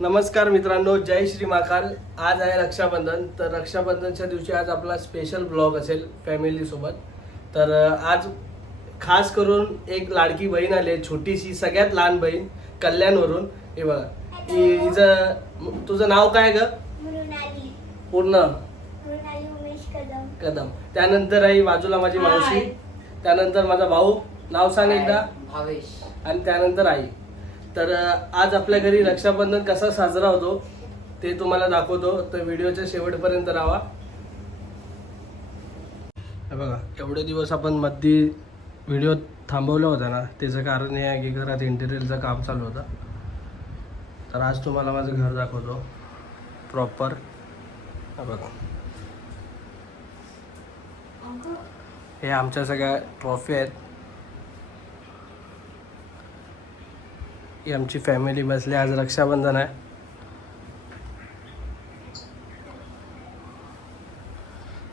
नमस्कार मित्रांनो, जय श्री महाकाल. आज आहे रक्षाबंधन. तर रक्षाबंधनच्या दिवशी आज आपला स्पेशल ब्लॉग असेल फॅमिलीसोबत. तर आज खास करून एक लाडकी बहीण आली आहे, छोटीशी सगळ्यात लहान बहीण कल्याणवरून. हे बघा, हिचं तुझं नाव काय ग? मृणाली. पूर्ण? मृणाली उमेश कदम. कदम. त्यानंतर आहे बाजूला माझी मावशी, त्यानंतर माझा भाऊ, नाव सांग एकदा. भावेश. आणि त्यानंतर आई. तर आज आपल्या घरी रक्षाबंधन कसा साजरा होतो ते तुम्हाला दाखवतो, तर व्हिडिओच्या शेवटपर्यंत राहा. हे बघा, एवढे दिवस आपण मध्ये व्हिडिओ थांबवला होता ना, त्याचं कारण हे आहे की घरात इंटेरियरचं काम चालू होतं. तर आज तुम्हाला माझं घर दाखवतो प्रॉपर. हे बघा, हे आमच्या सगळ्या ट्रॉफी आहेत. ही आमची फॅमिली बसली. आज रक्षाबंधन आहे.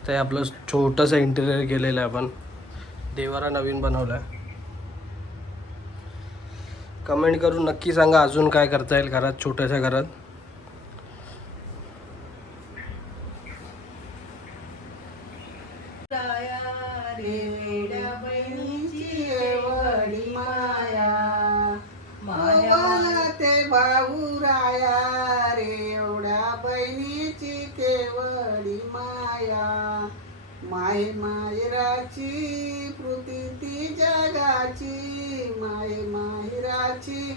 ते आपलं छोटंसं इंटेरियर केलेलं आहे आपण. देवारा नवीन बनवला आहे. कमेंट करून नक्की सांगा अजून काय करता येईल घरात, छोट्याशा घरात. भाऊराया रे एवढ्या बहिणीची केवढी माया, माय मायराची पृथ्वी जगाची, माय मायराची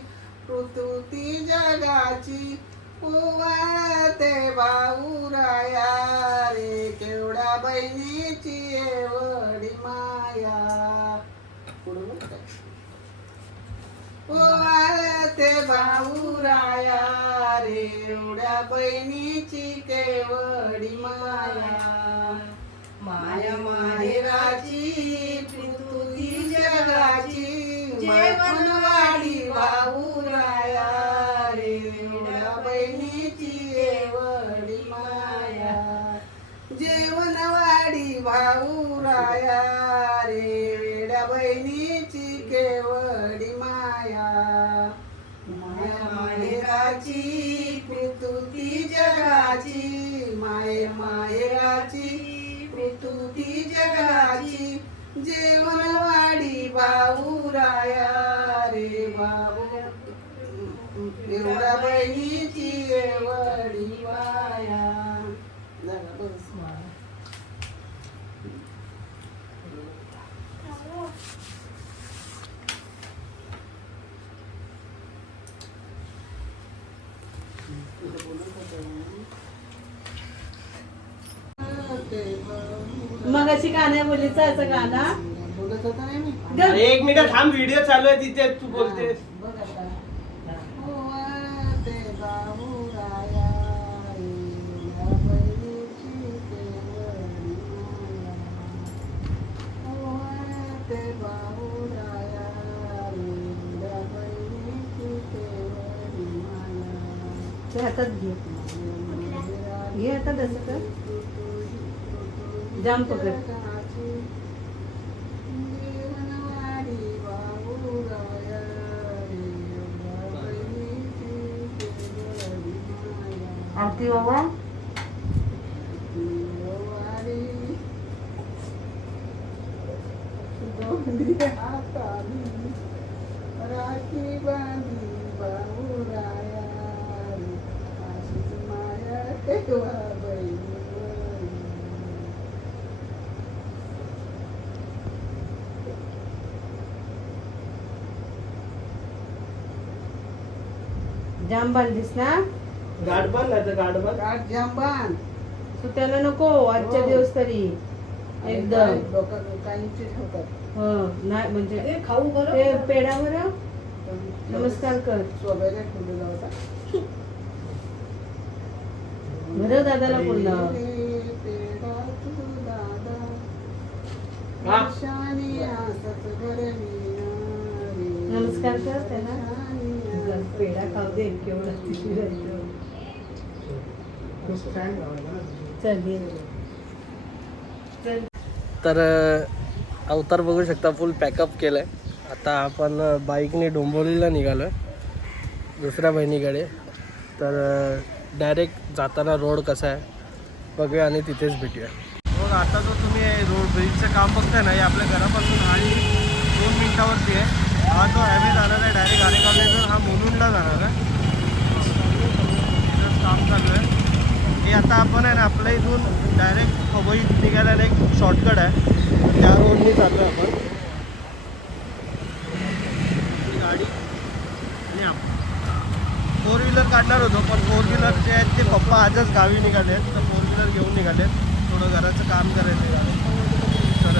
पृथ्वी जगाची, ओवाळते भाऊराया रे केवढ्या बहिणीची एवढी माया. ओवाळते भाऊराया रे एवढ्या बहिणीची केवढी माया, माया माहेराची पृथ्वी जगाची, जेवणवाडी भाऊराया रे एवढ्या बहिणीची एवढी माया, जेवणवाडी भाऊराया रे एवढ्या बहिणीची केवढी माया, माया माहेराची पृथ्वी जगाची, माय माहेराची पृथ्वी जगाची, जेवणवाडी भाऊराया रे भाऊ एवढ्या बहिणीची एवढी माया. मग अशी गाण्या मुलीचा असं गाणा बोलत होता नाही मी. एक मिनिट थांब, व्हिडिओ चालू आहे तिथे तू बोलतेस. बघ आता. ओवाळते भाऊराया रे एवढ्या बहिणीची केवढी माया, ओवाळते भाऊराया रे एवढ्या बहिणीची केवढी माया. ते हातात घे, घे हातात असं कर, जाम पकड. आरती बाबा राखी बांधी भाऊराया रे अशीच माया ठेवा बहिणीवर. जाम बांधलीस ना? गाठ बांध नाही तर गाठ बांध. काठ जांबान सुट्याला नको आजच्या हो. दिवस तरी एकदम. लोक काहींचे ठेवतात. हो नाही म्हणजे खाऊ बरं, ते पेढावर नमस्कार कर. सोब्याने ठेवलेला होता. बरं दादाला पूर्ण पेढा तू दादा हा. शानी आसत घरणी नमस्कार कर त्याला. पेढा खाऊ दे केवढा चल ये. चल. तर अवतार बघू शकता, फुल पॅकअप केलं आहे. आता आपण बाईकने डोंबिवलीला निघालो आहे दुसऱ्या बहिणीकडे. तर डायरेक्ट जाताना रोड कसा आहे बघूया आणि तिथेच भेटूया. बघा आता जो तुम्ही रोड ब्रिजचं काम बघताय ना, हे आपल्या घरापासून आणि 2 मिनिटावरती आहे. हा जो हायवे जाणार आहे डायरेक्ट आरे कॉलनीतून, हा मुलुंडला जाणार आहे. तिथंच काम चालू आहे. हे आता आपण आहे ना आपल्या इथून डायरेक्ट पवई निघायला एक शॉर्टकट आहे, त्या रोडनी चाललो आहे आपण. ही गाडी आणि आपण 4 व्हीलर काढणार होतो, पण 4 व्हीलर जे आहेत ते पप्पा आजच गावी निघाले आहेत, तर 4 व्हीलर घेऊन निघाले आहेत. थोडं घराचं काम करायचं निघालं. तर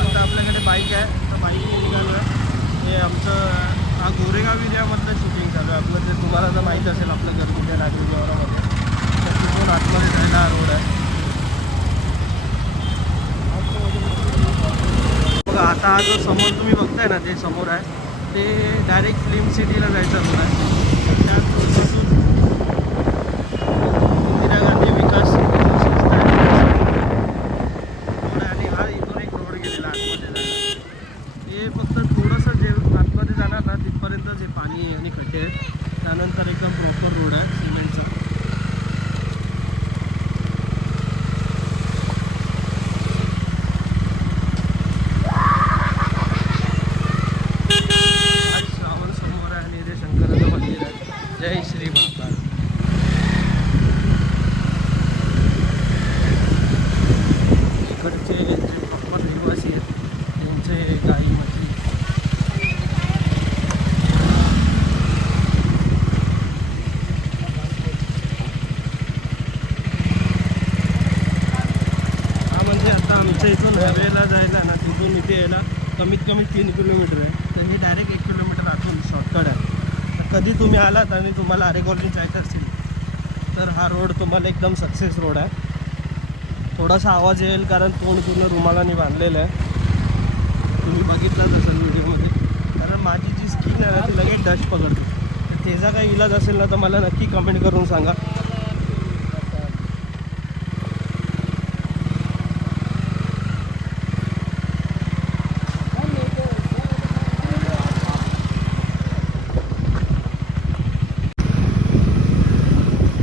आता आपल्याकडे बाईक आहे, तर बाईकने निघालो आहे. हे आमचं हा गोरेगाव एरियामधलं शूटिंग चालू आहे आपलं. ते तुम्हाला तर माहीत असेल आपलं घर कुठे लागली देवरामध्ये, तर तिथून आतमध्ये जायला हा रोड आहे. बघा आता हा जो समोर तुम्ही बघताय ना, ते समोर आहे ते डायरेक्ट फिल्म सिटीला जायचं रोड आहे. त्याच रोडपासून इंदिरा गांधी विकास संस्था आहे रोड आहे, आणि हा इथून एक रोड गेलेला आतमध्ये जायला. हे फक्त थोडंसं जे आतमध्ये जाणार ना तिथपर्यंतच हे पाणी आहे आणि खड्डे आहेत. त्यानंतर एकदम प्रॉपर रोड आहे सिमेंटचा. श्रावण समोर आहे आणि इथे शंकराचं मंदिर आहे. जय श्री महाकाल. इकडचे जे प्रॉपर रहिवासी आहेत त्यांचे गाई म्हशी. हा म्हणजे आता आमच्या इथून हायवेला जायला ना, तिथून इथे यायला कमीत कमी 3 किलोमीटर आहे. तर हे डायरेक्ट 1 किलोमीटर आतून शॉर्टकट आहे. तर कधी तुम्ही आलात आणि तुम्हाला आरे कॉलनी जायचं असेल तर हा रोड तुम्हाला एकदम सक्सेस रोड आहे. थोडासा आवाज येईल कारण तोंड पूर्ण रुमालाने बांधलेलं आहे, तुम्ही बघितलंच असेल व्हिडिओमध्ये. कारण माझी जी स्किन आहे ना ती लगेच डस्ट पकडते. तर त्याचा काही इलाज असेल ना तर मला नक्की कमेंट करून सांगा.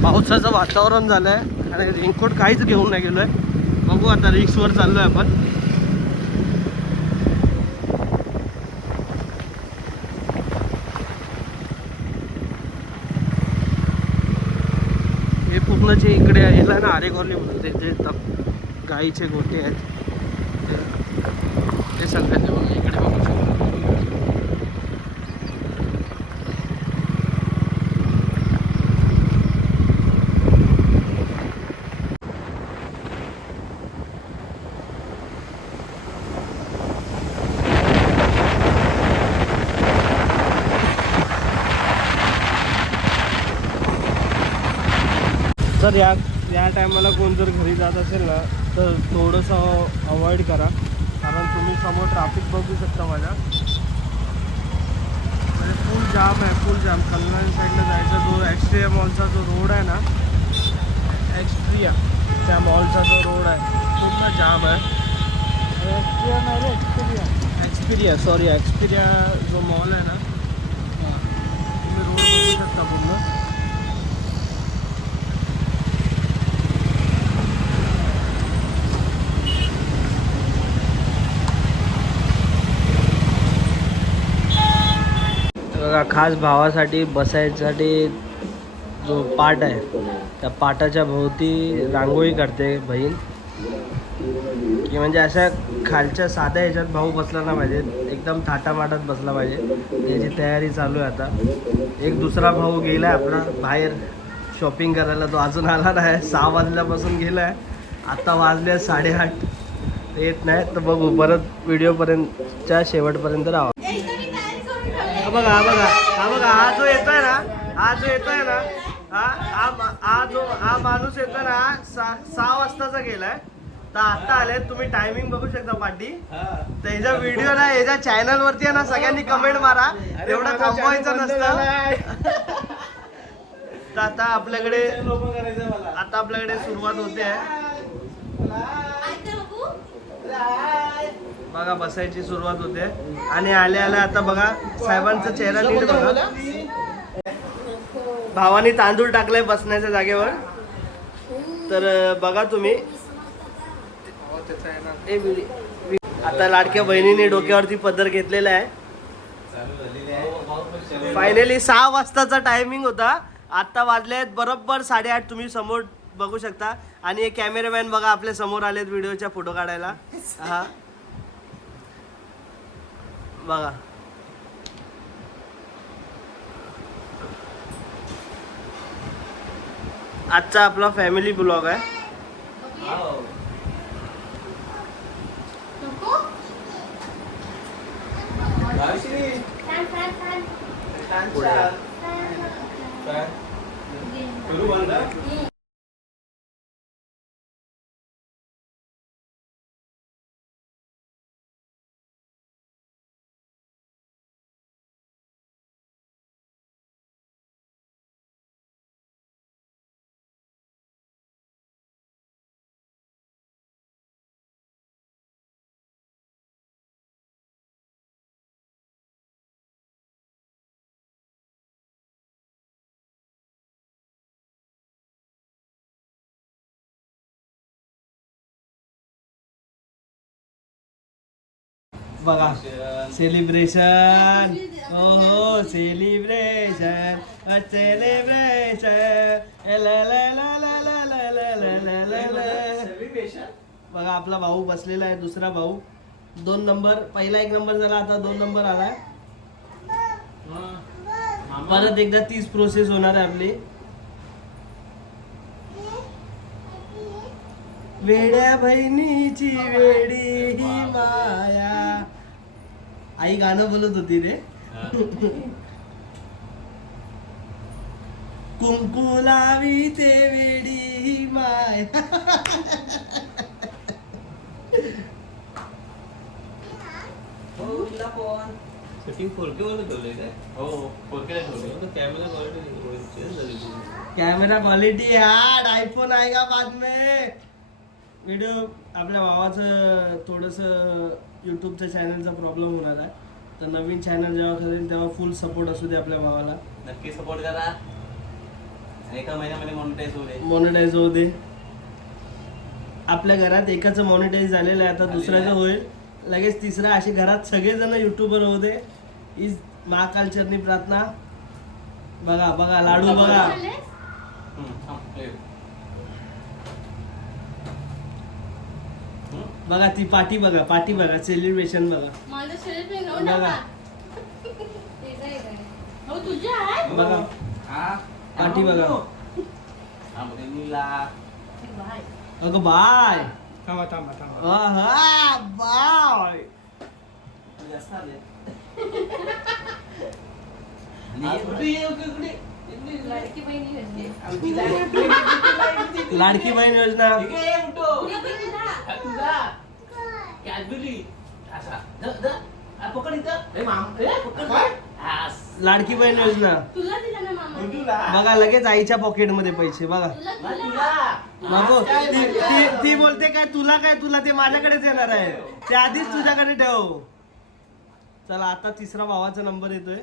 पावसाचं वातावरण झालं आहे आणि रेनकोट काहीच घेऊन नाही गेलो आहे. बघू आता रिक्सवर चाललो आहे आपण. हे पूर्ण जे इकडे यायला ना आरे कॉलनी म्हणते, जे गाईचे गोटे आहेत ते सगळ्याचे बघा इकडे बघू शकतो. जर या टायमाला कोण जर घरी जात असेल ना तर थोडंसं अवॉइड करा, कारण तुम्ही समोर ट्रॅफिक बघू शकता माझ्या. म्हणजे फुल जाम आहे, फुल जाम. कल्याण साईडला जायचा जो एक्स्ट्रिया मॉलचा जो रोड आहे ना, एक्स्ट्रिया त्या मॉलचा जो रोड आहे पूर्ण जाम आहे. एक्सपिरिया जो मॉल आहे ना, तुम्ही रोड बघू शकता पूर्ण. बघा खास भावासाठी बसायसाठी जो पाट आहे त्या पाटाच्या भोवती रांगोळी करते बहीण, की म्हणजे अशा खालच्या साध्या ह्याच्यात भाऊ बसला ना पाहिजे, एकदम थाटामाटात बसला पाहिजे. त्याची तयारी चालू आहे आता. एक दुसरा भाऊ गेला आहे आपला बाहेर शॉपिंग करायला, तो अजून आला नाही. 6 वाजल्यापासून गेला आहे, आता वाजले 8:30, येत नाही. तर बघू परत व्हिडिओपर्यंतच्या शेवटपर्यंत राहा. हा बघा हा जो येतोय ना, हा माणूस येतोय ना 6 वाजताचा गेलाय, तर आता आले. तुम्ही टायमिंग बघू शकता पाठी. त्याच्या व्हिडिओ ना याच्या चॅनल वरती आहे ना, सगळ्यांनी कमेंट मारा, एवढं थांबवायचं नसतं. तर आता आपल्याकडे सुरुवात होते आहे बघा, बसायची सुरुवात होते. आणि आल्या आता बघा साहेबांचा चेहरा नीट बघा. भावानी तांदूळ टाकलाय बसण्याच्या जागेवर. तर बघा तुम्ही आता लाडक्या बहिणीने डोक्यावरती पदर घेतलेला आहे. फायनली 6 वाजताचा टायमिंग होता. आता वाजले आहेत बरोबर 8:30. तुम्ही समोर बघू शकता. आणि एक कॅमेरामॅन बघा आपल्या समोर आलेत व्हिडिओच्या फोटो काढायला. हा बघा. आजचा आपला फॅमिली ब्लॉग आहे. बघा सेलिब्रेशन. हो हो सेलिब्रेशन सेलिब्रेशन. बघा आपला भाऊ बसलेला आहे. दुसरा भाऊ 2 नंबर. पहिला 1 नंबर झाला. आता 2 नंबर आलाय. परत एकदा 30 प्रोसेस होणार आहे आपली. वेड्या बहिणीची वेडी ही माया. आई गाणं बोलत होती रे. कुंकू लावी ते वेडी ही माया. कॅमेरा क्वालिटी यार आयफोन आएगा बाद में. व्हिडिओ आपल्या भावाचं थोडंसं यूट्यूबच्या चॅनलचा प्रॉब्लेम होणार आहे. तर नवीन चॅनल जेव्हा करेल तेव्हा फुल सपोर्ट असू दे आपल्या भावाला. नक्की सपोर्ट करा. एका महिन्यामध्ये मॉनिटाईज होऊ दे. आपल्या घरात एकाचं मॉनिटाईज झालेलं आहे. आता दुसऱ्याचं होईल लगेच. तिसरा. असे घरात सगळेजण युट्यूबर होऊ दे. इज महाकाल चरणी प्रार्थना. बघा बघा लाडू बघा. बघा ती पाठी बघा. पाठी बघा. सेलिब्रेशन बघा. बघा बघा पाठी बघा. अगं बाय. थांबा थांबा थांबा. बाय. लाडकी बहीण योजना. लाडकी बहीण योजना बघा. लगेच आईच्या पॉकेट मध्ये पैसे बघा. बाबू ती बोलते काय तुला ते माझ्याकडेच येणार आहे. ते आधीच तुझ्याकडे ठेव. चला आता तिसरा भावाचा नंबर येतोय.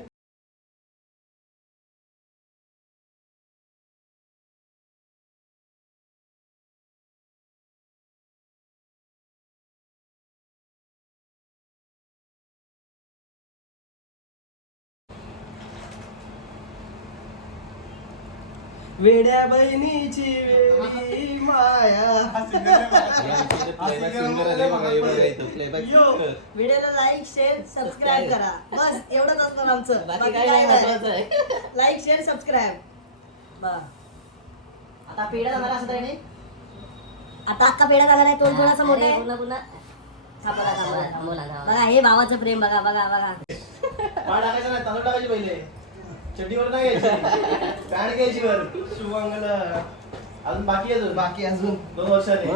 वेड्या बहिणीची वेडी माया. व्हिडिओला लाईक शेअर सबस्क्राईब करा. बस एवढंच असतं आमचं. बाकी काय नाही. Like share subscribe. आता पेढा झाला असं त्याने. आता अख्खा पेढा झाला नाही. तोंड थोडासा मोठा आहे. पुन्हा पुन्हा बघा हे भावाचं प्रेम बघा बघा बघा. टाकायचं नाही. तांदूळ टाकायचे पहिले. चड्डीवर नाही घ्यायची. पॅन्ट घ्यायची वर. शुभांगला अजून बाकी अजून 2 वर्षांनी.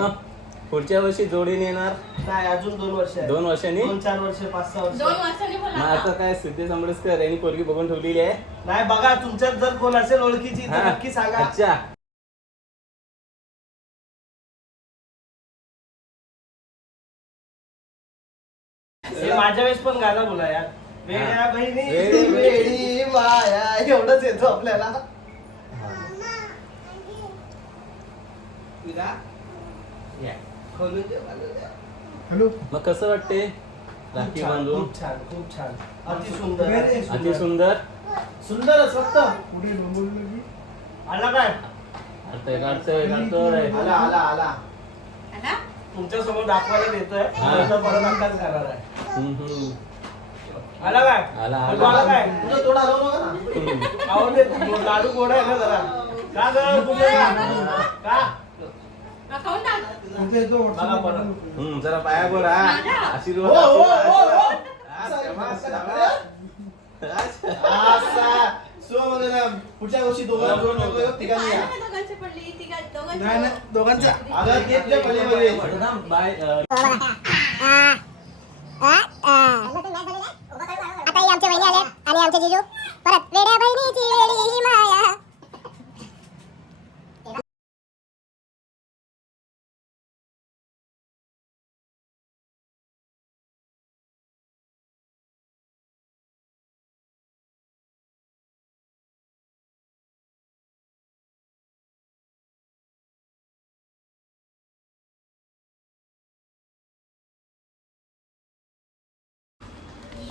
पुढच्या वर्षी जोडीने येणार नाही. अजून 2 वर्ष. 2 वर्षांनी. 2-4 वर्ष 5-6 वर्ष. मग आता काय सिद्धेश आंबेडकर यांनी पोरगी बघून ठेवलेली आहे. नाही बघा तुमच्यात जर कोण असेल ओळखीची तर नक्की सांगा. अच्छा. माझ्या वेळेस पण गाणं बोला यार. वेड्या बहिणी वेडी माया एवढंच येतो आपल्याला. हॅलो मग कसं वाटते राखी बांधून? खूप छान खूप छान अति सुंदर अति सुंदर. सुंदरच फक्त पुढे डोंबवलं की आला काय काढतोय. तुमच्या समोर दाखवायला देतोय हा. नंतर परत अंदाज करणार आहे. हम्म. आला काय आला, तू आला काय तुझं तोंड हलवू नका ना. आवडते लाडू गोड आहे ना जरा का ग कुठे का तुमच्या इथं बघा WhatsApp परत. हम्म, जरा पाया वर हा. आशीर्वाद. हो, हो, हो, हो. पुढच्या वर्षी ठिकाणी या. नाही नाही दोघांचा अगं ते तुझ्या पलीकडे. बाय. आता ही आमच्या बहिणी आल्या आणि आमचे जिजू परत वेड्या बहिणीची वेडी माया.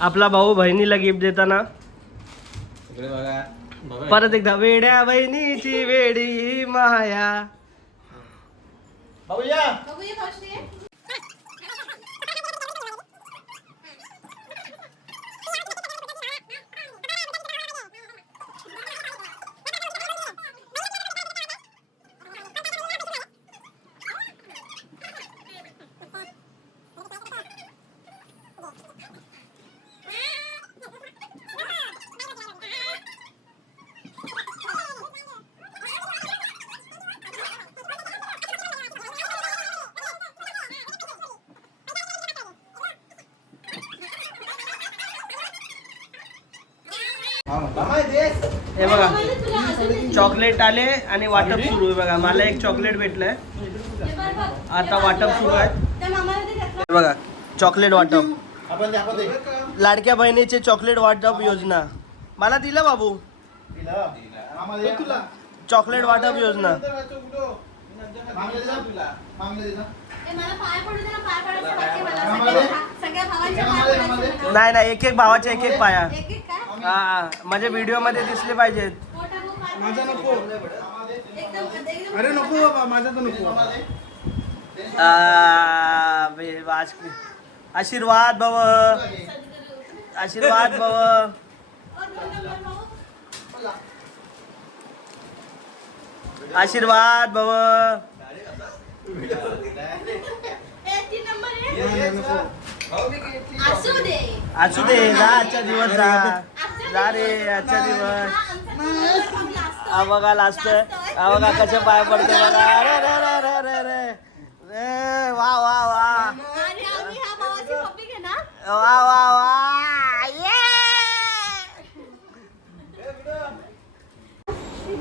आपला भाऊ बहिणीला गिफ्ट देताना इकडे बघा. बघा. परत एकदा वेड्या बहिणीची वेडी माया. बाबूया. हे बघा चॉकलेट आले आणि वाटप सुरू आहे बघा. मला एक चॉकलेट भेटलंय आता वाटप सुरू आहे. हे बघा चॉकलेट वाटप आपण दे. लाडक्या बहिणीचे चॉकलेट वाटप योजना मला दिलं बाबू. तुला. चॉकलेट वाटप योजना नाही नाही एक एक भावाचे एक एक पाया. हा माझ्या व्हिडिओ मध्ये दिसले पाहिजेत. माझा नको अरे नको बाबा माझा तर नको आशीर्वाद भव आशीर्वाद भव. आशीर्वाद भव. असू दे जा आजचा दिवस जा रे आजचा दिवस. हा बघा लास्ट हा बघा कसे पाय पडते बघा. अरे रे रे रे रे रे रे वा वा वा वा वा वा ये.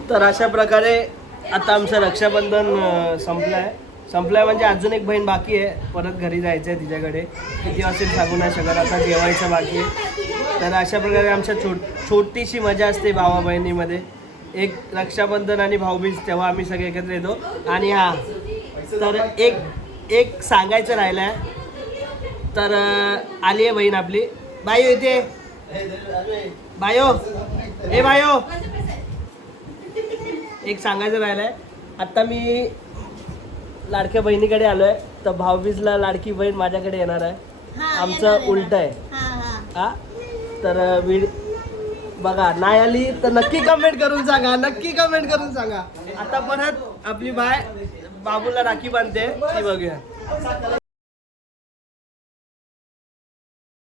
तर अशा प्रकारे आता आमचं रक्षाबंधन संपलंय म्हणजे अजून एक बहीण बाकी आहे. परत घरी जायचं आहे तिच्याकडे. किती असेल सांगू नाही शकत. आता जेवायचं बाकी आहे. तर अशा प्रकारे आमच्या छोटीशी मजा असते भावा बहिणीमध्ये. एक रक्षाबंधन आणि भाऊबीज तेव्हा आम्ही सगळे एकत्र येतो. आणि हा तर एक सांगायचं राहिलं आहे. तर आली आहे बहीण आपली बायो इथे. बायो ए बायो एक सांगायचं राहिलं आहे. आत्ता मी लाडक्या बहिणीकडे आलोय तर भाऊबीजला लाडकी बहीण माझ्याकडे येणार आहे. आमचं उलट आहे. हा तर बघा नाही आली तर नक्की कमेंट करून सांगा. नक्की कमेंट करून सांगा. आता परत आपली बाय बाबूला राखी बांधते ती बघूया.